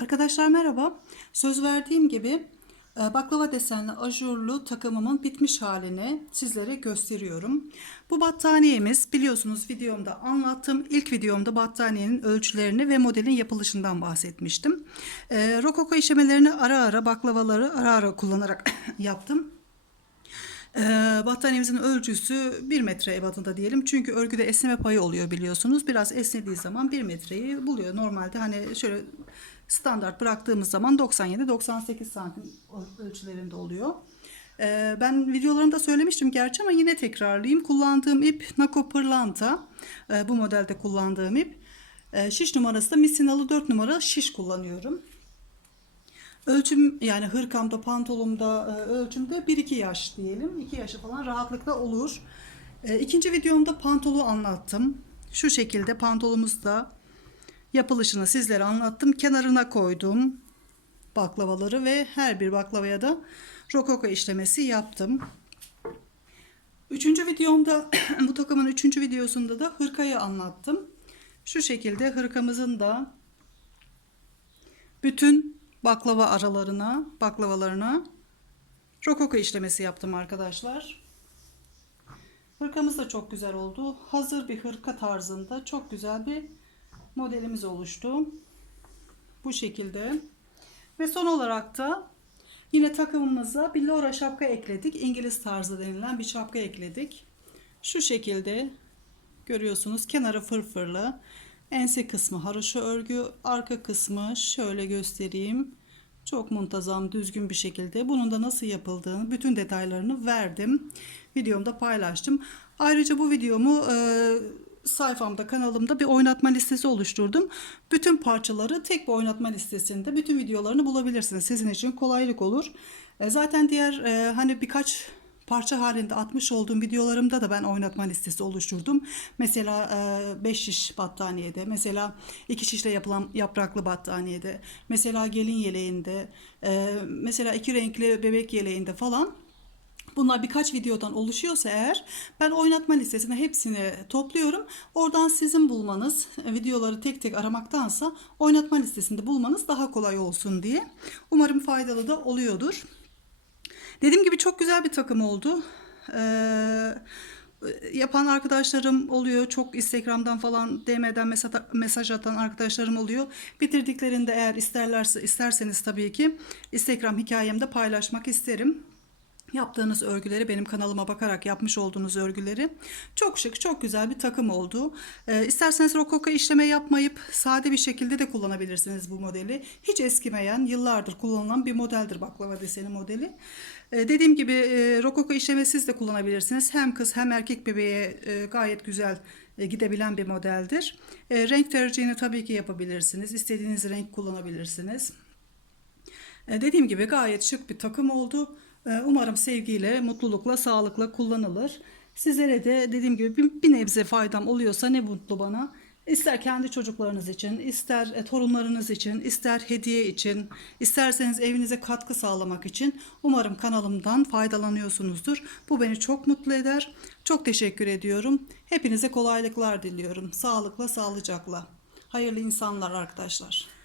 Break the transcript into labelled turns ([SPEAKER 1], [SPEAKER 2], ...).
[SPEAKER 1] Arkadaşlar merhaba. Söz verdiğim gibi e, baklava desenli ajurlu takımımın bitmiş halini sizlere gösteriyorum. Bu battaniyemiz biliyorsunuz videomda anlattım. İlk videomda battaniyenin ölçülerini ve modelin yapılışından bahsetmiştim. E, rokoko işlemelerini ara ara baklavaları ara ara kullanarak yaptım. Ee, battaniyemizin ölçüsü 1 metre ebatında diyelim. Çünkü örgüde esneme payı oluyor biliyorsunuz. Biraz esnediği zaman 1 metreyi buluyor. Normalde hani şöyle standart bıraktığımız zaman 97-98 santim ölçülerinde oluyor. Ee, ben videolarımda söylemiştim gerçi ama yine tekrarlayayım. Kullandığım ip Nako Pırlanta. Ee, bu modelde kullandığım ip. Ee, şiş numarası da misinalı 4 numara şiş kullanıyorum. Ölçüm yani hırkamda, pantolumda e, ölçümde 1-2 yaş diyelim. 2 yaşı falan rahatlıkla olur. İkinci videomda pantolu anlattım. Şu şekilde pantolumuzda yapılışını sizlere anlattım. Kenarına koydum baklavaları ve her bir baklavaya da rokoko işlemesi yaptım. Üçüncü videomda bu takımın üçüncü videosunda da hırkayı anlattım. Şu şekilde hırkamızın da bütün baklava aralarına, baklavalarına rokoko işlemesi yaptım arkadaşlar. Hırkamız da çok güzel oldu. Hazır bir hırka tarzında çok güzel bir modelimiz oluştu. Bu şekilde. Ve son olarak da yine takımımıza bir lora şapka ekledik. İngiliz tarzı denilen bir şapka ekledik. Şu şekilde görüyorsunuz kenarı fırfırlı. Ense kısmı haroşa örgü, arka kısmı şöyle göstereyim. Çok muntazam, düzgün bir şekilde. Bunun da nasıl yapıldığını, bütün detaylarını verdim. Videomda paylaştım. Ayrıca bu videomu e, sayfamda, kanalımda bir oynatma listesi oluşturdum. Bütün parçaları tek bir oynatma listesinde, bütün videolarını bulabilirsiniz. Sizin için kolaylık olur. E, zaten diğer e, hani birkaç parça halinde atmış olduğum videolarımda da ben oynatma listesi oluşturdum. Mesela 5 şiş battaniyede, mesela 2 şişle yapılan yapraklı battaniyede, mesela gelin yeleğinde, e, mesela iki renkli bebek yeleğinde falan. Bunlar birkaç videodan oluşuyorsa eğer ben oynatma listesine hepsini topluyorum. Oradan sizin bulmanız, videoları tek tek aramaktansa oynatma listesinde bulmanız daha kolay olsun diye. Umarım faydalı da oluyordur. Dediğim gibi çok güzel bir takım oldu. Ee, yapan arkadaşlarım oluyor. Çok Instagram'dan falan DM'den mesaj atan arkadaşlarım oluyor. Bitirdiklerinde eğer isterlerse isterseniz tabii ki Instagram hikayemde paylaşmak isterim. Yaptığınız örgüleri benim kanalıma bakarak yapmış olduğunuz örgüleri çok şık çok güzel bir takım oldu. Ee, isterseniz rokoko işleme yapmayıp sade bir şekilde de kullanabilirsiniz bu modeli. Hiç eskimeyen yıllardır kullanılan bir modeldir baklava deseni modeli. Ee, dediğim gibi e, rokoko işlemesiz de kullanabilirsiniz. Hem kız hem erkek bebeğe e, gayet güzel e, gidebilen bir modeldir. E, renk tercihini tabii ki yapabilirsiniz. İstediğiniz renk kullanabilirsiniz. E, dediğim gibi gayet şık bir takım oldu. Ee, umarım sevgiyle, mutlulukla, sağlıkla kullanılır. Sizlere de dediğim gibi bir, nebze faydam oluyorsa ne mutlu bana. İster kendi çocuklarınız için, ister e, torunlarınız için, ister hediye için, isterseniz evinize katkı sağlamak için umarım kanalımdan faydalanıyorsunuzdur. Bu beni çok mutlu eder. Çok teşekkür ediyorum. Hepinize kolaylıklar diliyorum. Sağlıkla, sağlıcakla. Hayırlı insanlar arkadaşlar.